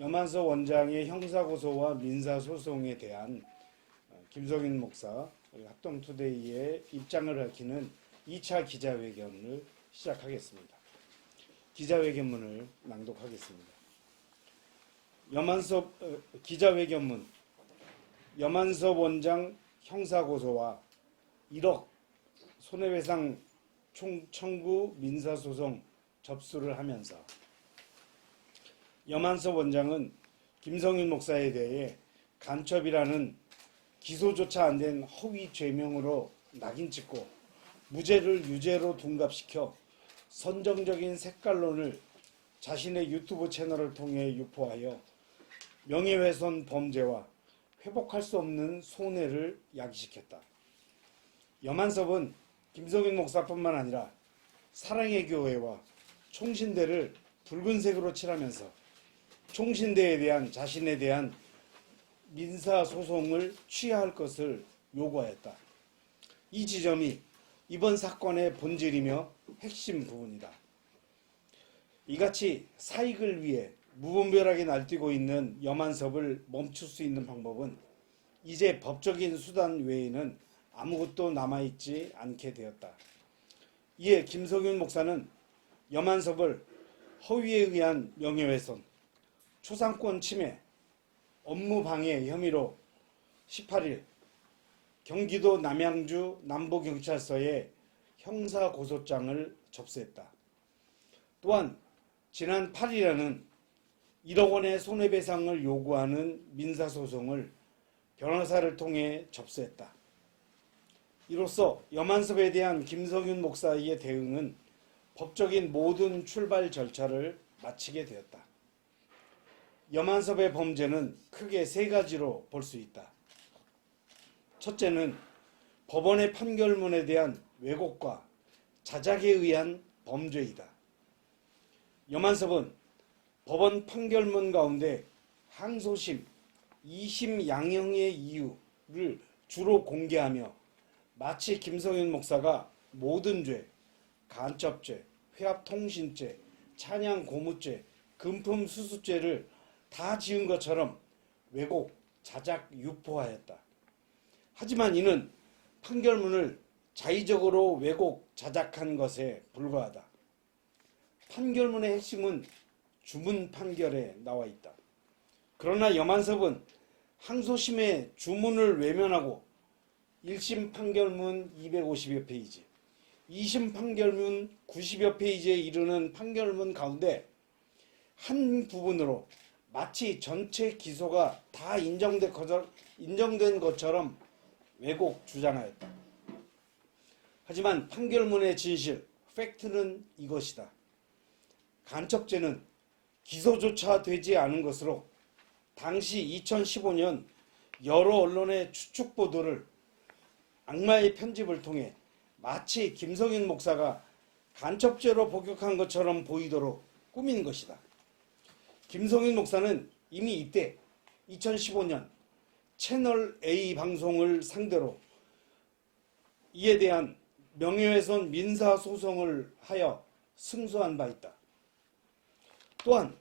염한섭 원장의 형사고소와 민사소송에 대한 김성윤 목사 합동투데이의 입장을 밝히는 2차 기자회견을 시작하겠습니다. 기자회견문을 낭독하겠습니다. 기자회견문. 염한섭 원장 형사고소와 1억 손해배상 청구 민사소송 접수를 하면서 염한섭 원장은 김성윤 목사에 대해 간첩이라는 기소조차 안 된 허위 죄명으로 낙인 찍고 무죄를 유죄로 둔갑시켜 선정적인 색깔론을 자신의 유튜브 채널을 통해 유포하여 명예훼손 범죄와 회복할 수 없는 손해를 야기시켰다. 염한섭은 김성윤 목사뿐만 아니라 사랑의 교회와 총신대를 붉은색으로 칠하면서 총신대에 대한 자신에 대한 민사소송을 취하할 것을 요구하였다. 이 지점이 이번 사건의 본질이며 핵심 부분이다. 이같이 사익을 위해 무분별하게 날뛰고 있는 염한섭을 멈출 수 있는 방법은 이제 법적인 수단 외에는 아무것도 남아있지 않게 되었다. 이에 김성윤 목사는 염한섭을 허위에 의한 명예훼손, 초상권 침해, 업무방해 혐의로 18일 경기도 남양주 남부경찰서에 형사고소장을 접수했다. 또한 지난 8일에는 1억 원의 손해배상을 요구하는 민사소송을 변호사를 통해 접수했다. 이로써 염한섭에 대한 김성윤 목사의 대응은 법적인 모든 출발 절차를 마치게 되었다. 염한섭의 범죄는 크게 세 가지로 볼 수 있다. 첫째는 법원의 판결문에 대한 왜곡과 자작에 의한 범죄이다. 염한섭은 법원 판결문 가운데 항소심, 2심 양형의 이유를 주로 공개하며 마치 김성윤 목사가 모든 죄, 간첩죄, 회합통신죄, 찬양고무죄, 금품수수죄를 다 지은 것처럼 왜곡, 자작, 유포하였다. 하지만 이는 판결문을 자의적으로 왜곡, 자작한 것에 불과하다. 판결문의 핵심은 주문 판결에 나와 있다. 그러나 염한섭은 항소심의 주문을 외면하고 1심 판결문 250여 페이지, 2심 판결문 90여 페이지에 이르는 판결문 가운데 한 부분으로 마치 전체 기소가 다 인정된 것처럼 왜곡 주장하였다. 하지만 판결문의 진실, 팩트는 이것이다. 간첩죄는 기소조차 되지 않은 것으로 당시 2015년 여러 언론의 추측 보도를 악마의 편집을 통해 마치 김성윤 목사가 간첩죄로 복역한 것처럼 보이도록 꾸민 것이다. 김성윤 목사는 이미 이때 2015년 채널 A 방송을 상대로 이에 대한 명예훼손 민사소송을 하여 승소한 바 있다. 또한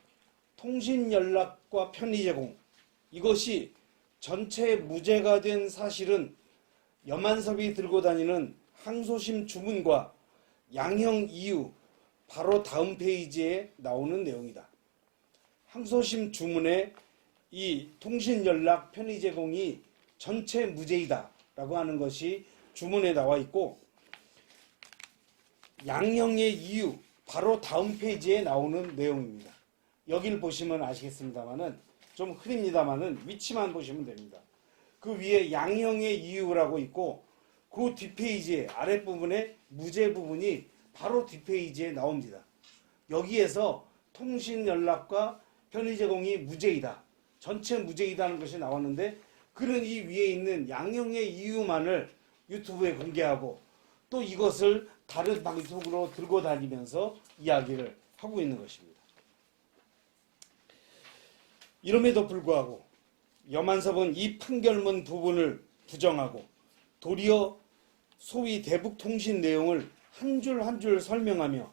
통신연락과 편의제공, 이것이 전체 무죄가 된 사실은 염한섭이 들고 다니는 항소심 주문과 양형 이유 바로 다음 페이지에 나오는 내용이다. 항소심 주문에 이 통신연락 편의제공이 전체 무죄이다 라고 하는 것이 주문에 나와 있고, 양형의 이유 바로 다음 페이지에 나오는 내용입니다. 여기를 보시면 아시겠습니다만은 좀 흐립니다만은 위치만 보시면 됩니다. 그 위에 양형의 이유라고 있고 그 뒷페이지에 아랫부분에 무죄 부분이 바로 뒷페이지에 나옵니다. 여기에서 통신연락과 편의제공이 무죄이다, 전체 무죄이다는 것이 나왔는데, 그는 이 위에 있는 양형의 이유만을 유튜브에 공개하고 또 이것을 다른 방송으로 들고 다니면서 이야기를 하고 있는 것입니다. 이럼에도 불구하고 염한섭은 이 판결문 부분을 부정하고 도리어 소위 대북통신 내용을 한 줄 한 줄 설명하며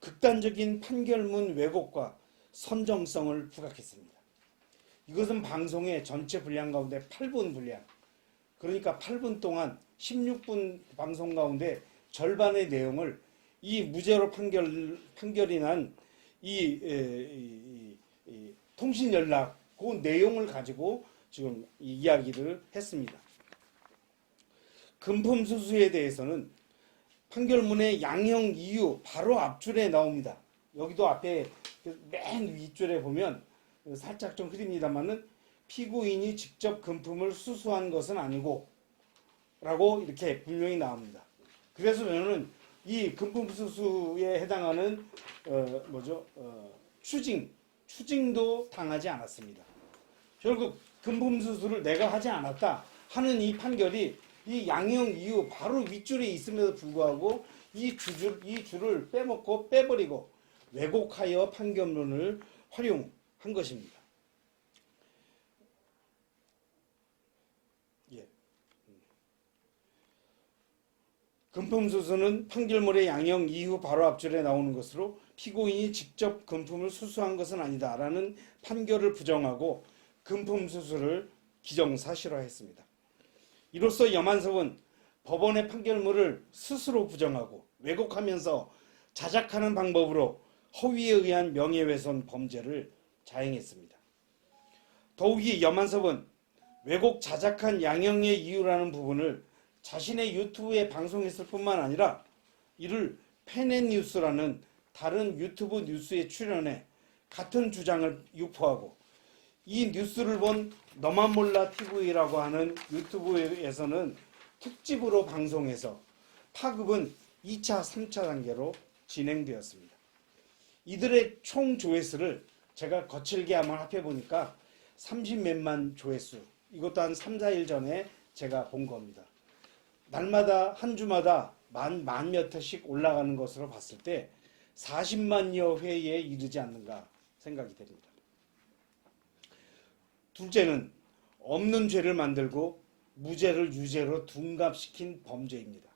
극단적인 판결문 왜곡과 선정성을 부각했습니다. 이것은 방송의 전체 분량 가운데 8분 분량. 그러니까 8분 동안 16분 방송 가운데 절반의 내용을 이 무죄로 판결이 난 이 통신 연락 그 내용을 가지고 지금 이야기를 했습니다. 금품 수수에 대해서는 판결문의 양형 이유 바로 앞줄에 나옵니다. 여기도 앞에 맨 윗줄에 보면 살짝 좀 흐립니다만은 피고인이 직접 금품을 수수한 것은 아니고 라고 이렇게 분명히 나옵니다. 그래서 저는 이 금품 수수에 해당하는 추징도 당하지 않았습니다. 결국 금품 수수를 내가 하지 않았다 하는 이 판결이 이 양형 이유 바로 윗줄에 있음에도 불구하고 이 줄을 빼먹고 빼버리고 왜곡하여 판결문을 활용한 것입니다. 금품 수수는 판결문의 양형 이후 바로 앞줄에 나오는 것으로 피고인이 직접 금품을 수수한 것은 아니다라는 판결을 부정하고 금품 수수를 기정사실화했습니다. 이로써 염한섭은 법원의 판결문을 스스로 부정하고 왜곡하면서 자작하는 방법으로 허위에 의한 명예훼손 범죄를 자행했습니다. 더욱이 염한섭은 왜곡 자작한 양형의 이유라는 부분을 자신의 유튜브에 방송했을 뿐만 아니라 이를 펜앤뉴스라는 다른 유튜브 뉴스에 출연해 같은 주장을 유포하고 이 뉴스를 본 너만 몰라 TV라고 하는 유튜브에서는 특집으로 방송해서 파급은 2차, 3차 단계로 진행되었습니다. 이들의 총 조회수를 제가 거칠게 한번 합해보니까 30몇만 조회수, 이것도 한 3, 4일 전에 제가 본 겁니다. 날마다 한 주마다 만 몇 회씩 올라가는 것으로 봤을 때 40만여 회에 이르지 않는가 생각이 됩니다. 둘째는 없는 죄를 만들고 무죄를 유죄로 둔갑시킨 범죄입니다.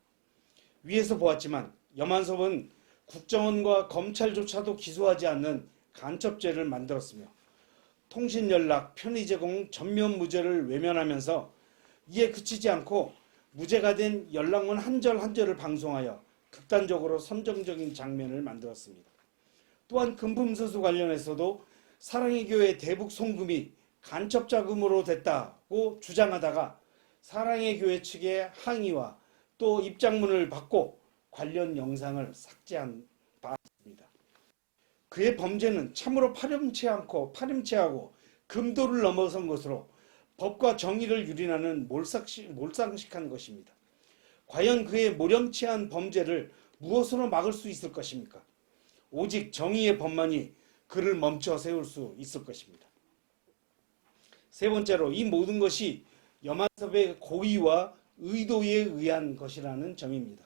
위에서 보았지만 염한섭은 국정원과 검찰조차도 기소하지 않는 간첩죄를 만들었으며 통신연락, 편의제공 전면 무죄를 외면하면서 이에 그치지 않고 무죄가 된 연락문 한 절 한 절을 방송하여 극단적으로 선정적인 장면을 만들었습니다. 또한 금품수수 관련해서도 사랑의 교회 대북 송금이 간첩 자금으로 됐다고 주장하다가 사랑의 교회 측의 항의와 또 입장문을 받고 관련 영상을 삭제한 바 있습니다. 그의 범죄는 참으로 파렴치하고 금도를 넘어선 것으로 법과 정의를 유린하는 몰상식한 것입니다. 과연 그의 모렴치한 범죄를 무엇으로 막을 수 있을 것입니까? 오직 정의의 법만이 그를 멈춰 세울 수 있을 것입니다. 세 번째로 이 모든 것이 염한섭의 고의와 의도에 의한 것이라는 점입니다.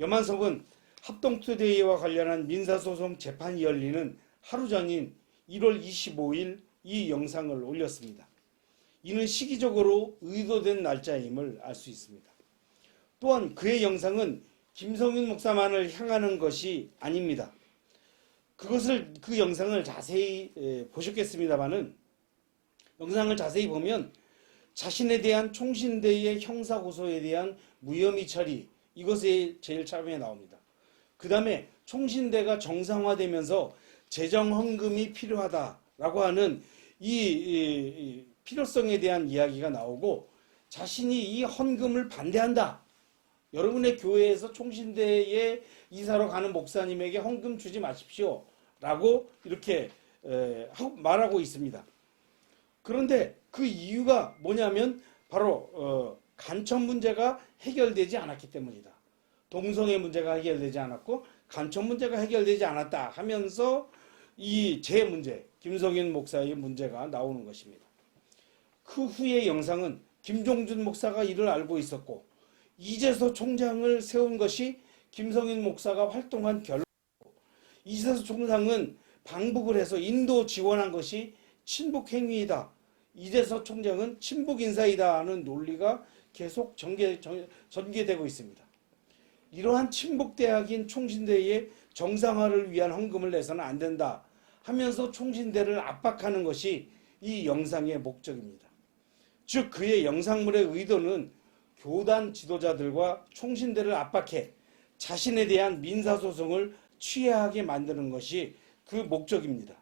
염한섭은 합동투데이와 관련한 민사소송 재판이 열리는 하루 전인 1월 25일 이 영상을 올렸습니다. 이는 시기적으로 의도된 날짜임을 알 수 있습니다. 또한 그의 영상은 김성윤 목사만을 향하는 것이 아닙니다. 그 영상을 자세히 보셨겠습니다만은 영상을 자세히 보면 자신에 대한 총신대의 형사고소에 대한 무혐의 처리, 이것이 제일 처음에 나옵니다. 그 다음에 총신대가 정상화되면서 재정 헌금이 필요하다라고 하는 이 필요성에 대한 이야기가 나오고 자신이 이 헌금을 반대한다. 여러분의 교회에서 총신대에 이사로 가는 목사님에게 헌금 주지 마십시오. 라고 이렇게 말하고 있습니다. 그런데 그 이유가 뭐냐면 바로 간첩 문제가 해결되지 않았기 때문이다. 동성애 문제가 해결되지 않았고 간첩 문제가 해결되지 않았다 하면서 이 제 문제, 김성윤 목사의 문제가 나오는 것입니다. 그 후의 영상은 김종준 목사가 이를 알고 있었고 이재서 총장을 세운 것이 김성윤 목사가 활동한 결과고 이재서 총장은 방북을 해서 인도 지원한 것이 친북 행위이다. 이재서 총장은 친북 인사이다 하는 논리가 계속 전개되고 있습니다. 이러한 친북 대학인 총신대의 정상화를 위한 헌금을 내서는 안 된다 하면서 총신대를 압박하는 것이 이 영상의 목적입니다. 즉 그의 영상물의 의도는 교단 지도자들과 총신들을 압박해 자신에 대한 민사소송을 취하하게 만드는 것이 그 목적입니다.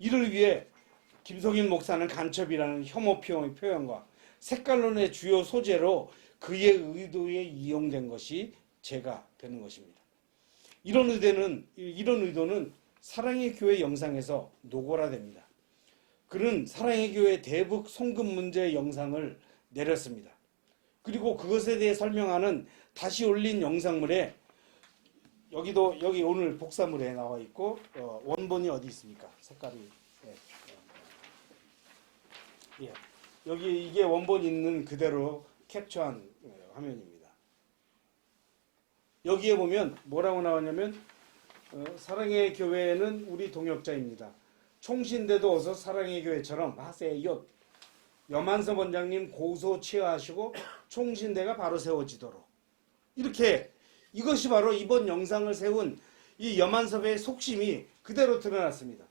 이를 위해 김성인 목사는 간첩이라는 혐오 표현과 색깔론의 주요 소재로 그의 의도에 이용된 것이 죄가 되는 것입니다. 이런 의도는 사랑의 교회 영상에서 노골화됩니다. 그는 사랑의 교회 대북 송금 문제 영상을 내렸습니다. 그리고 그것에 대해 설명하는 다시 올린 영상물에 여기 오늘 복사물에 나와 있고 원본이 어디 있습니까? 색깔이 예. 여기 이게 원본 있는 그대로 캡처한 화면입니다. 여기에 보면 뭐라고 나왔냐면 사랑의 교회는 우리 동역자입니다. 총신대도 어서 사랑의 교회처럼 하세요. 여만섭 원장님 고소 취하하시고 총신대가 바로 세워지도록. 이렇게 이것이 바로 이번 영상을 세운 이 여만섭의 속심이 그대로 드러났습니다.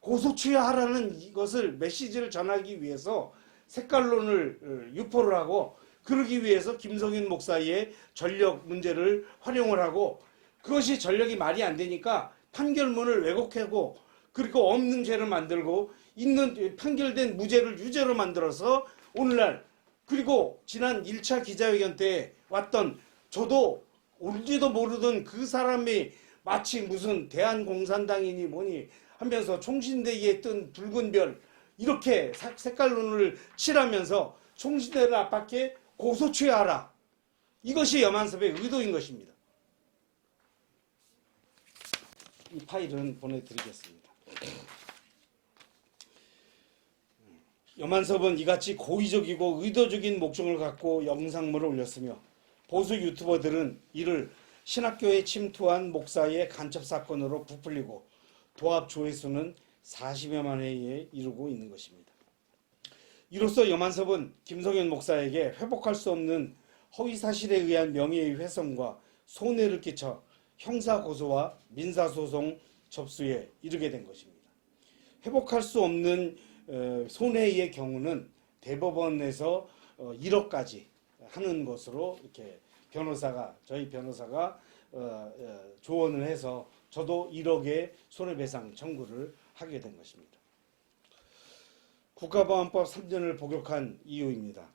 고소 취하하라는 이것을 메시지를 전하기 위해서 색깔론을 유포를 하고 그러기 위해서 김성인 목사의 전력 문제를 활용을 하고 그것이 전력이 말이 안 되니까 판결문을 왜곡하고 그리고 없는 죄를 만들고 있는 판결된 무죄를 유죄로 만들어서 오늘날 그리고 지난 1차 기자회견 때 왔던 저도 올지도 모르던 그 사람이 마치 무슨 대한공산당이니 뭐니 하면서 총신대에 뜬 붉은 별 이렇게 색깔론을 칠하면서 총신대를 압박해 고소 취하하라. 이것이 여만섭의 의도인 것입니다. 이 파일은 보내드리겠습니다. 여만섭은 이같이 고의적이고 의도적인 목적을 갖고 영상물을 올렸으며 보수 유튜버들은 이를 신학교에 침투한 목사의 간첩 사건으로 부풀리고 도합 조회수는 40여만 회에 이르고 있는 것입니다. 이로써 여만섭은 김성현 목사에게 회복할 수 없는 허위사실에 의한 명예의 훼손과 손해를 끼쳐 형사고소와 민사소송 접수에 이르게 된 것입니다. 회복할 수 없는 손해의 경우는 대법원에서 1억까지 하는 것으로 이렇게 저희 변호사가 조언을 해서 저도 1억의 손해배상 청구를 하게 된 것입니다. 국가보안법 3년을 복역한 이유입니다.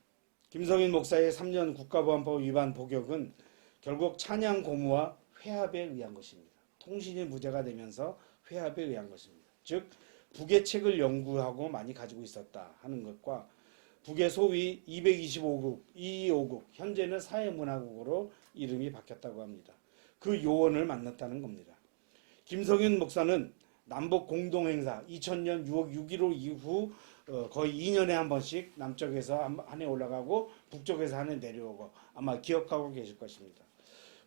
김성인 목사의 3년 국가보안법 위반 복역은 결국 찬양 고무와 회합에 의한 것입니다. 통신이 무죄가 되면서 회합에 의한 것입니다. 즉 북의 책을 연구하고 많이 가지고 있었다 하는 것과 북의 소위 225국, 225국, 현재는 사회문화국으로 이름이 바뀌었다고 합니다. 그 요원을 만났다는 겁니다. 김성윤 목사는 남북 공동행사 2000년 6월 6.15 이후 거의 2년에 한 번씩 남쪽에서 한 해 올라가고 북쪽에서 한 해 내려오고 아마 기억하고 계실 것입니다.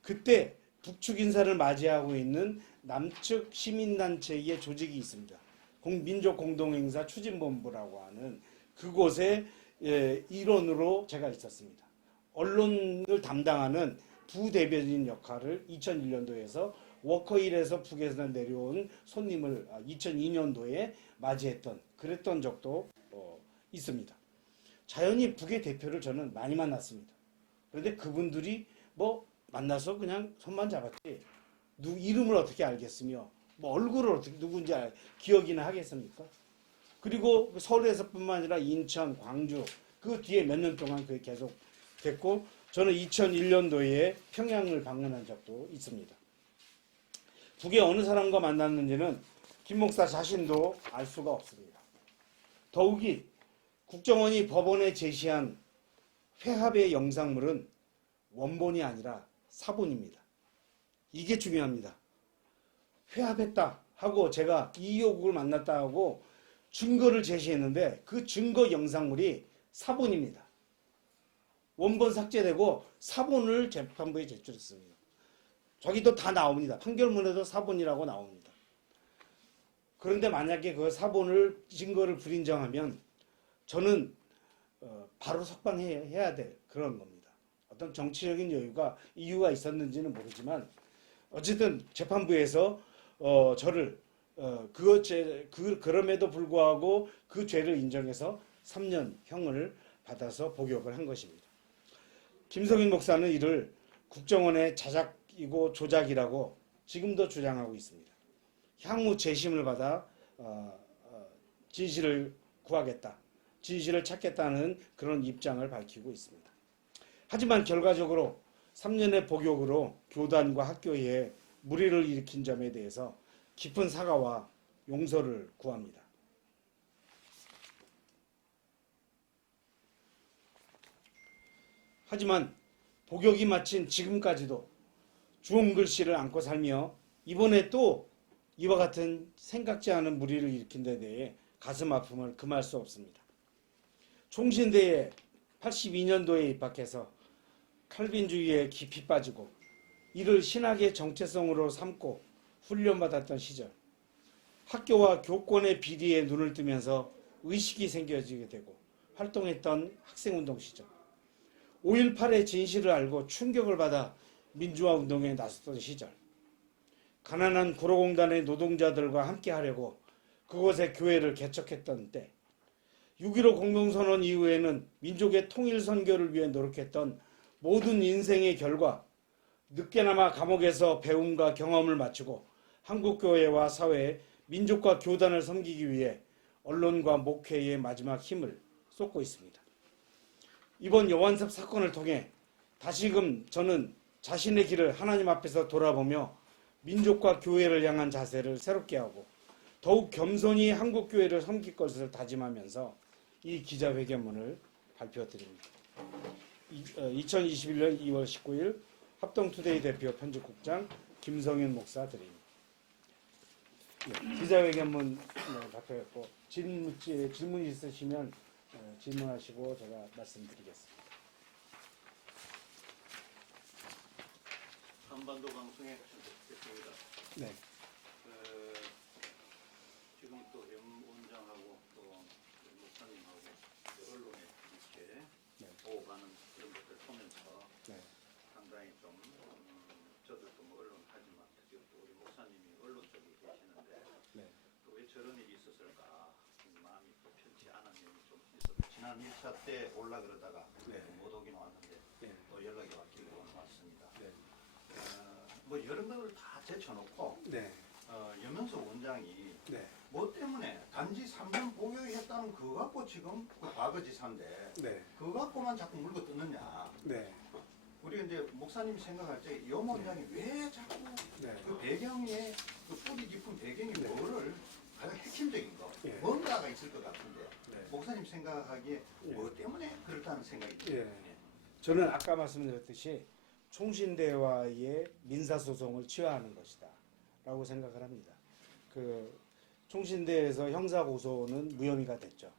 그때 북측 인사를 맞이하고 있는 남측 시민단체의 조직이 있습니다. 민족공동행사 추진본부라고 하는 그곳의 일원으로 제가 있었습니다. 언론을 담당하는 부대변인 역할을 2001년도에서 워커힐에서 북에서 내려온 손님을 2002년도에 맞이했던 그랬던 적도 있습니다. 자연히 북의 대표를 저는 많이 만났습니다. 그런데 그분들이 뭐 만나서 그냥 손만 잡았지 이름을 어떻게 알겠으며 뭐 얼굴을 어떻게 누군지 기억이나 하겠습니까? 그리고 서울에서뿐만 아니라 인천, 광주 그 뒤에 몇 년 동안 그게 계속 됐고 저는 2001년도에 평양을 방문한 적도 있습니다. 북의 어느 사람과 만났는지는 김 목사 자신도 알 수가 없습니다. 더욱이 국정원이 법원에 제시한 회합의 영상물은 원본이 아니라 사본입니다. 이게 중요합니다. 회합했다 하고 제가 이호국을 만났다 하고 증거를 제시했는데 그 증거 영상물이 사본입니다. 원본 삭제되고 사본을 재판부에 제출했습니다. 저기도 다 나옵니다. 판결문에도 사본이라고 나옵니다. 그런데 만약에 그 사본을 증거를 불인정하면 저는 바로 석방해야 될 그런 겁니다. 어떤 정치적인 이유가 있었는지는 모르지만 어쨌든 재판부에서 저를 그럼에도 불구하고 그 죄를 인정해서 3년형을 받아서 복역을 한 것입니다. 김성인 목사는 이를 국정원의 자작이고 조작이라고 지금도 주장하고 있습니다. 향후 재심을 받아 진실을 구하겠다, 진실을 찾겠다는 그런 입장을 밝히고 있습니다. 하지만 결과적으로 3년의 복역으로 교단과 학교에 무리를 일으킨 점에 대해서 깊은 사과와 용서를 구합니다. 하지만 복역이 마친 지금까지도 주홍 글씨를 안고 살며 이번에 또 이와 같은 생각지 않은 무리를 일으킨 데 대해 가슴 아픔을 금할 수 없습니다. 총신대에 82년도에 입학해서 칼빈주의에 깊이 빠지고 이를 신학의 정체성으로 삼고 훈련받았던 시절, 학교와 교권의 비리에 눈을 뜨면서 의식이 생겨지게 되고 활동했던 학생운동 시절, 5.18의 진실을 알고 충격을 받아 민주화운동에 나섰던 시절, 가난한 구로공단의 노동자들과 함께하려고 그곳에 교회를 개척했던 때, 6.15 공동선언 이후에는 민족의 통일선교를 위해 노력했던 모든 인생의 결과, 늦게나마 감옥에서 배움과 경험을 마치고 한국교회와 사회, 민족과 교단을 섬기기 위해 언론과 목회의 마지막 힘을 쏟고 있습니다. 이번 여완섭 사건을 통해 다시금 저는 자신의 길을 하나님 앞에서 돌아보며 민족과 교회를 향한 자세를 새롭게 하고 더욱 겸손히 한국교회를 섬길 것을 다짐하면서 이 기자회견문을 발표드립니다. 2021년 2월 19일 합동투데이 대표 편집국장 김성윤 목사 드립니다. 기자회견문 발표했고 질문 있으시면 질문하시고 제가 말씀드리겠습니다. 한반도 방송에 됐습니다. 네. 지금 또 M 원장하고 또 목사님하고 언론에 이렇게 네. 오가는 그런 것들 보면서 네. 상당히 좀 저들도 뭐 언론 하지만 특히 또 우리 목사님이 언론 쪽에 계시는데 네. 또 왜 저런 일이 있었을까 마음이 또 편치 않은 면이 좀 있었어요. 지난 1차 때 올라 그러다가 네. 못 오긴 왔는데 네. 또 연락이 왔길래 왔습니다. 네. 뭐 여러 것을 다 제쳐놓고 네. 염영석 원장이 네. 뭐 때문에 단지 3년 복역했다는 그거 갖고 지금 그 과거지사인데 네. 그거 갖고만 자꾸 물고 뜯느냐. 네. 우리 이제 목사님 생각할 때 염 원장이 왜 자꾸 네. 그 배경에 그 뿌리 깊은 배경이 네. 뭐를 가장 핵심적인 거 예. 뭔가가 있을 것 같은데 네. 목사님 생각하기에 예. 뭐 때문에 그렇다는 생각이 예. 들어요. 저는 아까 말씀드렸듯이 총신대와의 민사소송을 취하하는 것이다 라고 생각을 합니다. 그 총신대에서 형사고소는 무혐의가 됐죠.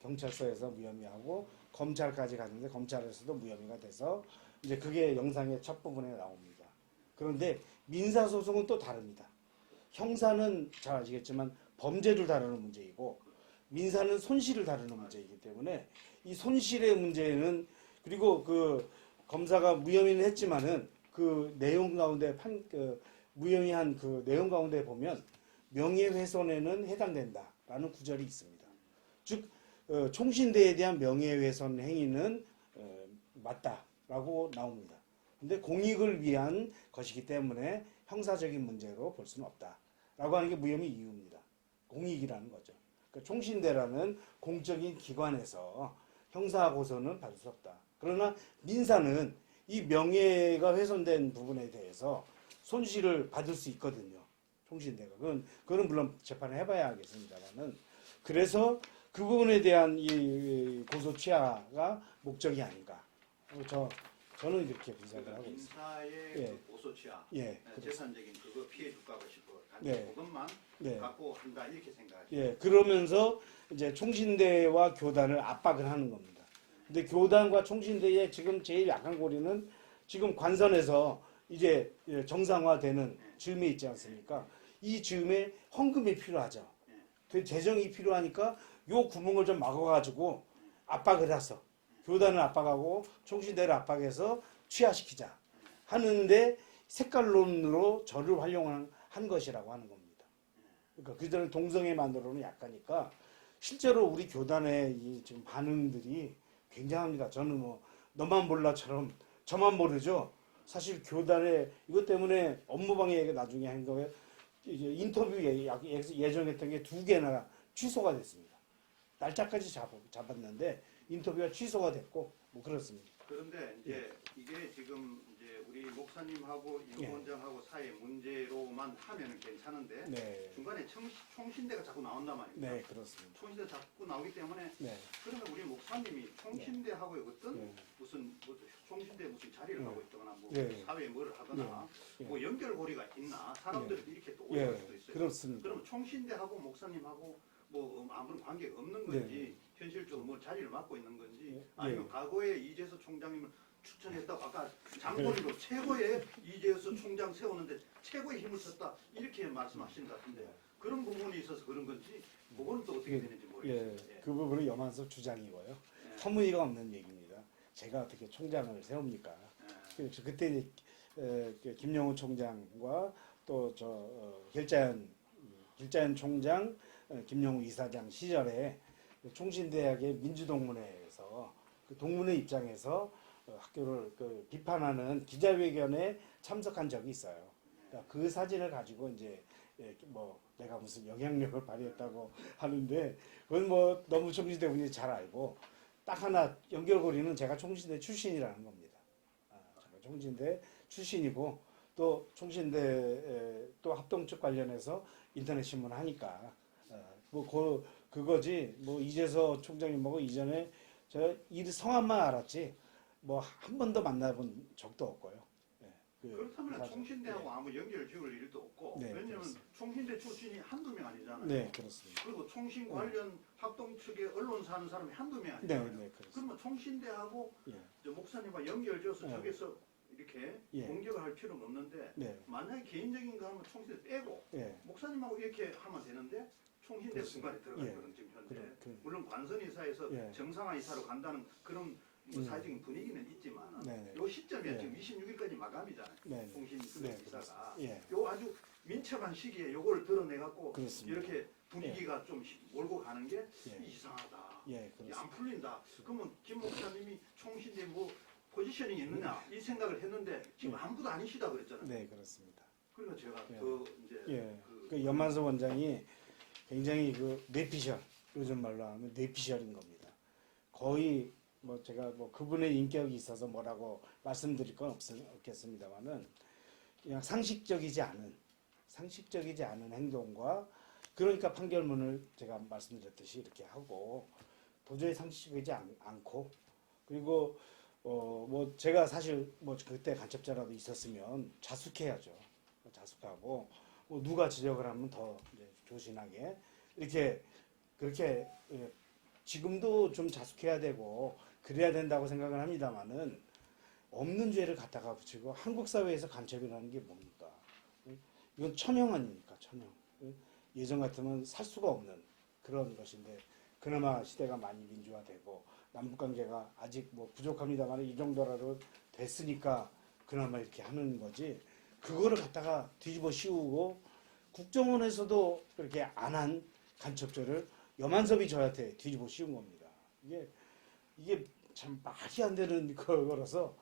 경찰서에서 무혐의하고 검찰까지 갔는데 검찰에서도 무혐의가 돼서 이제 그게 영상의 첫 부분에 나옵니다. 그런데 민사소송은 또 다릅니다. 형사는 잘 아시겠지만 범죄를 다루는 문제이고 민사는 손실을 다루는 문제이기 때문에 이 손실의 문제는 그리고 그 검사가 무혐의는 했지만은 그 내용 가운데 무혐의한 그 내용 가운데 보면 명예훼손에는 해당된다라는 구절이 있습니다. 즉 총신대에 대한 명예훼손 행위는 맞다라고 나옵니다. 근데 공익을 위한 것이기 때문에 형사적인 문제로 볼 수는 없다라고 하는 게 무혐의 이유입니다. 공익이라는 거죠. 그러니까 총신대라는 공적인 기관에서 형사 고소는 받을 수 없다. 그러나 민사는 이 명예가 훼손된 부분에 대해서 손실을 받을 수 있거든요. 총신대가. 그건 물론 재판을 해봐야 하겠습니다만은 그래서 그 부분에 대한 이 고소 취하가 목적이 아닌가. 저는 이렇게 분석을 하고 있습니다. 민사의 예. 그 고소 취하, 예. 재산적인 그거 피해 줄까 싶어 단지 네. 그것만 네. 갖고 한다 이렇게 생각하시죠. 예. 그러면서 이제 총신대와 교단을 압박을 하는 겁니다. 근데 교단과 총신대의 지금 제일 약한 고리는 지금 관선에서 이제 정상화되는 즈음에 있지 않습니까? 이 즈음에 헌금이 필요하죠. 그 재정이 필요하니까 요 구멍을 좀 막아가지고 압박을 해서 교단을 압박하고 총신대를 압박해서 취하시키자 하는데 색깔론으로 저를 활용한 것이라고 하는 겁니다. 그러니까 그전에 동성애만으로는 약하니까 실제로 우리 교단의 이 지금 반응들이 굉장합니다. 저는 뭐 너만 몰라처럼 저만 모르죠. 사실 교단의 이것 때문에 업무방해가 나중에 한 거에 이제 인터뷰 예정했던 게 2개나 취소가 됐습니다. 날짜까지 잡았는데 인터뷰가 취소가 됐고 뭐 그렇습니다. 그런데 이제 이게 지금 이제 우리 목사님하고 임 예. 원장하고 사이의 문제로만 하면은 괜찮은데 네, 중간에 총신대가 자꾸 나온단 말입니다. 네 그렇습니다. 총신대 자꾸 나오기 때문에 네, 그러면 우리 목사님이 총신대하고의 어떤 네. 무슨 총신대 무슨 자리를 네. 하고 있거나 뭐 네. 사회에 뭘 하거나 네. 뭐 연결고리가 있나 사람들이 이렇게 또 예, 오해할 수도 있어요. 그렇습니다. 그러면 총신대하고 목사님하고 뭐 아무런 관계가 없는 건지 네. 현실적으로 뭐 자리를 맡고 있는 건지 예. 아니면 과거에 이재수 총장님을 추천했다고 아까 장본인으로 최고의 이재수 총장 세우는데 최고의 힘을 썼다 이렇게 말씀하시는 것 같은데 그런 부분이 있어서 그런 건지 그거는 또 어떻게 되는지 모르겠어요. 예, 그 부분은 여만섭 주장이고요. 예. 터무니가 없는 얘기입니다. 제가 어떻게 총장을 세웁니까? 예. 그래서 그때 이제, 그 김영우 총장과 또 저 길자연 총장, 김영우 이사장 시절에 총신대학의 민주동문회에서 그 동문회 입장에서 학교를 그 비판하는 기자회견에 참석한 적이 있어요. 그러니까 그 사진을 가지고 이제 뭐 내가 무슨 영향력을 발휘했다고 하는데 그건 뭐 너무 총신대 분이 잘 알고 딱 하나 연결고리는 제가 총신대 출신이라는 겁니다. 제가 총신대 출신이고 또 총신대 또 합동측 관련해서 인터넷 신문 하니까 그거지 뭐 이재서 총장님하고 이전에 제가 이 성함만 알았지 뭐 한 번도 만나본 적도 없고요. 그렇다면 사실, 총신대하고 아무 연결을 지을 일도 없고 네, 왜냐하면 그렇습니다. 총신대 출신이 한두 명 아니잖아요. 네, 그렇습니다. 그리고 총신 관련 합동 측에 언론사 하는 사람이 한두 명 네, 아니잖아요. 네, 그렇습니다. 그러면 총신대하고 예, 저 목사님과 연결지어서 네. 저기서 이렇게 예. 공격을 할 필요는 없는데 네, 만약에 개인적인 거 하면 총신대 빼고 예, 목사님하고 이렇게 하면 되는데 총신대 그렇습니다. 중간에 들어가 예. 있거든 지금 현재. 그럼, 물론 관선 이사에서 예. 정상화 이사로 간다는 그런 뭐 사회적인 분위기는 있지만 네네. 요 시점에 예. 지금 26일까지 마감이잖아요. 네, 총신 네, 이사가 예, 요 아주 민첩한 시기에 요걸 드러내갖고 그렇습니다. 이렇게 분위기가 좀 몰고 가는 게 예. 이상하다. 예, 안 그렇습니다. 풀린다. 그러면 김 목사님이 총신대 뭐 포지셔닝이 있느냐 이 생각을 했는데 지금 예. 아무도 아니시다 그랬잖아요. 네, 그렇습니다. 그러니까 제가 예. 그 이제 예, 그 연만섭 원장이 굉장히 그 뇌피셜, 요즘 말로 하면 뇌피셜인 겁니다. 거의 뭐 제가 뭐 그분의 인격이 있어서 뭐라고 말씀드릴 건 없겠습니다만은 그냥 상식적이지 않은 행동과 그러니까 판결문을 제가 말씀드렸듯이 이렇게 하고 도저히 상식적이지 않고 그리고 뭐 제가 사실 뭐 그때 간첩자라도 있었으면 자숙해야죠. 자숙하고 뭐 누가 지적을 하면 더 이제 조신하게 이렇게 그렇게 지금도 좀 자숙해야 되고 그래야 된다고 생각을 합니다만은 없는 죄를 갖다가 붙이고 한국 사회에서 간첩이라는 게 뭡니까? 이건 천형 아닙니까? 천형. 예전 같으면 살 수가 없는 그런 것인데 그나마 시대가 많이 민주화되고 남북 관계가 아직 뭐 부족합니다만 이 정도라도 됐으니까 그나마 이렇게 하는 거지. 그거를 갖다가 뒤집어 씌우고 국정원에서도 그렇게 안 한 간첩죄를 여만섭이 저한테 뒤집어 씌운 겁니다. 이게 참 말이 안 되는 거라서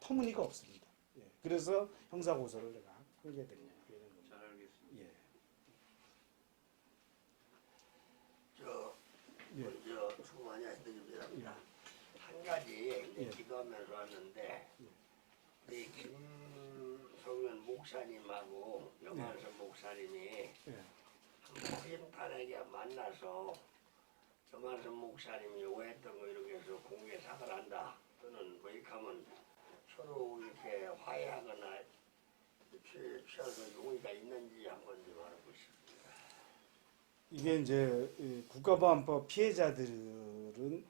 터무니가 없습니다. 예. 그래서 형사고소를 내가 하게 된 겁니다. 잘 알겠습니다. 예. 저 예. 먼저 수고 많이 하셨습니다. 예. 한 가지 예. 기도하면서 왔는데 우리 김성현 목사님하고 영환선 목사님이 예. 한번 심판에게 만나서 영환선 목사님이 오해했던 거 이렇게 해서 공개 사과를 한다 또는 뭐 이렇게 하면 서로 이렇게 화해하거나 취할 용의가 있는지 한번 좀 알아보고 싶습니다. 이게 이제 이 국가보안법 피해자들은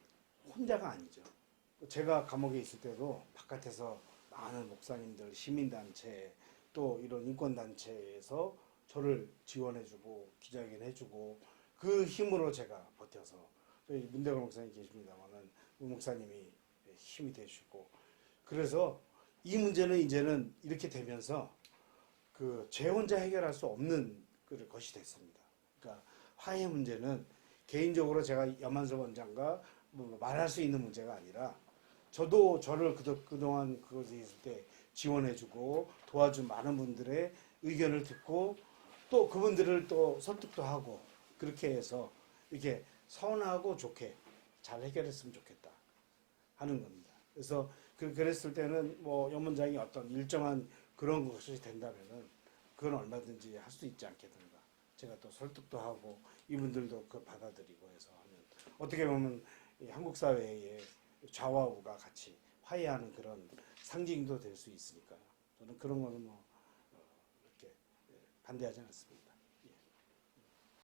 혼자가 아니죠. 제가 감옥에 있을 때도 바깥에서 많은 목사님들, 시민단체 또 이런 인권단체에서 저를 지원해주고 기자회견해주고 그 힘으로 제가 버텨서 저희 문대걸 목사님 계십니다만은 문 목사님이 힘이 되시고 그래서 이 문제는 이제는 이렇게 되면서 그 제 혼자 해결할 수 없는 것이 됐습니다. 그러니까 화해 문제는 개인적으로 제가 염한섭 원장과 뭐 말할 수 있는 문제가 아니라 저도 저를 그동안 그것에 있을 때 지원해주고 도와준 많은 분들의 의견을 듣고 또 그분들을 또 설득도 하고 그렇게 해서 이렇게 선하고 좋게 잘 해결했으면 좋겠다 하는 겁니다. 그래서 그랬을 때는 뭐 염 원장이 어떤 일정한 그런 것이 된다면은 그건 얼마든지 할 수 있지 않겠는가. 제가 또 설득도 하고 이분들도 그걸 받아들이고 해서 하면 어떻게 보면 이 한국 사회의 좌와 우가 같이 화해하는 그런 상징도 될 수 있으니까요. 저는 그런 거는 뭐 이렇게 반대하지 않습니다.